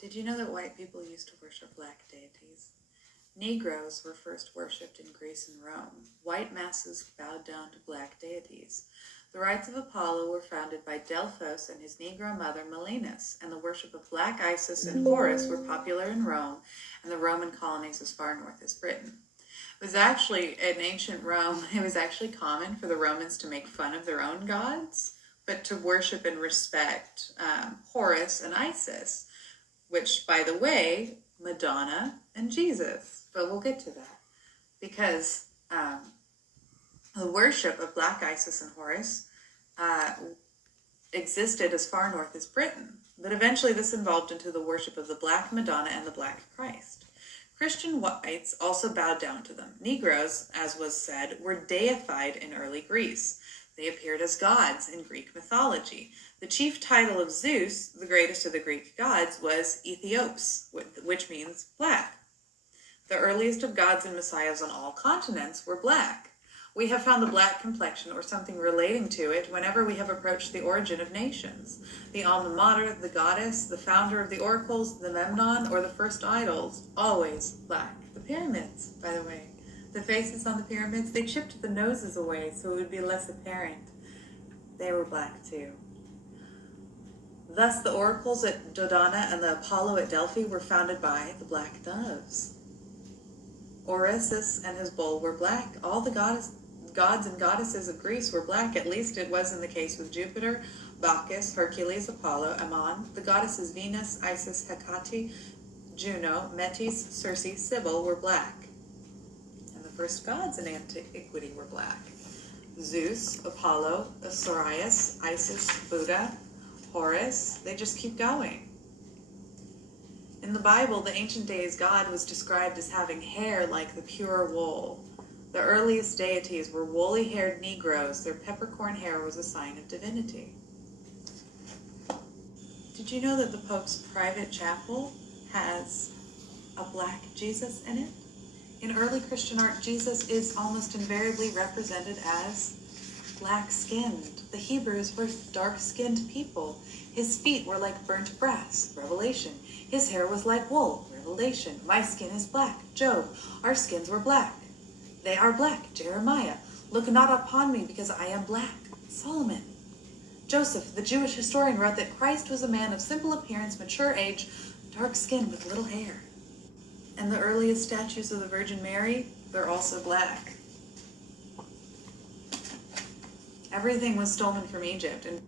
Did you know that white people used to worship black deities? Negroes were first worshipped in Greece and Rome. White masses bowed down to black deities. The rites of Apollo were founded by Delphos and his Negro mother Melinus, and the worship of black Isis and Horus were popular in Rome and the Roman colonies as far north as Britain. It was actually, in ancient Rome, it was actually common for the Romans to make fun of their own gods, but to worship and respect Horus and Isis, which, by the way, Madonna and Jesus. But we'll get to that because the worship of black Isis and Horus existed as far north as Britain. But eventually this evolved into the worship of the black Madonna and the black Christ. Christian whites also bowed down to them. Negroes, as was said, were deified in early Greece. They appeared as gods in Greek mythology. The chief title of Zeus, the greatest of the Greek gods, was Ethiopes, which means black. The earliest of gods and messiahs on all continents were black. We have found the black complexion or something relating to it whenever we have approached the origin of nations. The alma mater, the goddess, the founder of the oracles, the Memnon, or the first idols, always black. The pyramids, by the way. The faces on the pyramids, they chipped the noses away so it would be less apparent. They were black too. Thus, the oracles at Dodona and the Apollo at Delphi were founded by the black doves. Orisis and his bull were black. All the gods and goddesses of Greece were black, at least it was in the case with Jupiter, Bacchus, Hercules, Apollo, Ammon. The goddesses Venus, Isis, Hecate, Juno, Metis, Circe, Cybele were black. And the first gods in antiquity were black. Zeus, Apollo, Osiris, Isis, Buddha, Horus, they just keep going. In the Bible, the ancient days God was described as having hair like the pure wool. The earliest deities were woolly-haired Negroes. Their peppercorn hair was a sign of divinity. Did you know that the Pope's private chapel has a black Jesus in it? In early Christian art, Jesus is almost invariably represented as black-skinned. The Hebrews were dark-skinned people. His feet were like burnt brass, Revelation. His hair was like wool, Revelation. My skin is black, Job. Our skins were black. They are black, Jeremiah. Look not upon me because I am black, Solomon. Joseph, the Jewish historian, wrote that Christ was a man of simple appearance, mature age, dark skin with little hair. And the earliest statues of the Virgin Mary, they're also black. Everything was stolen from Egypt, and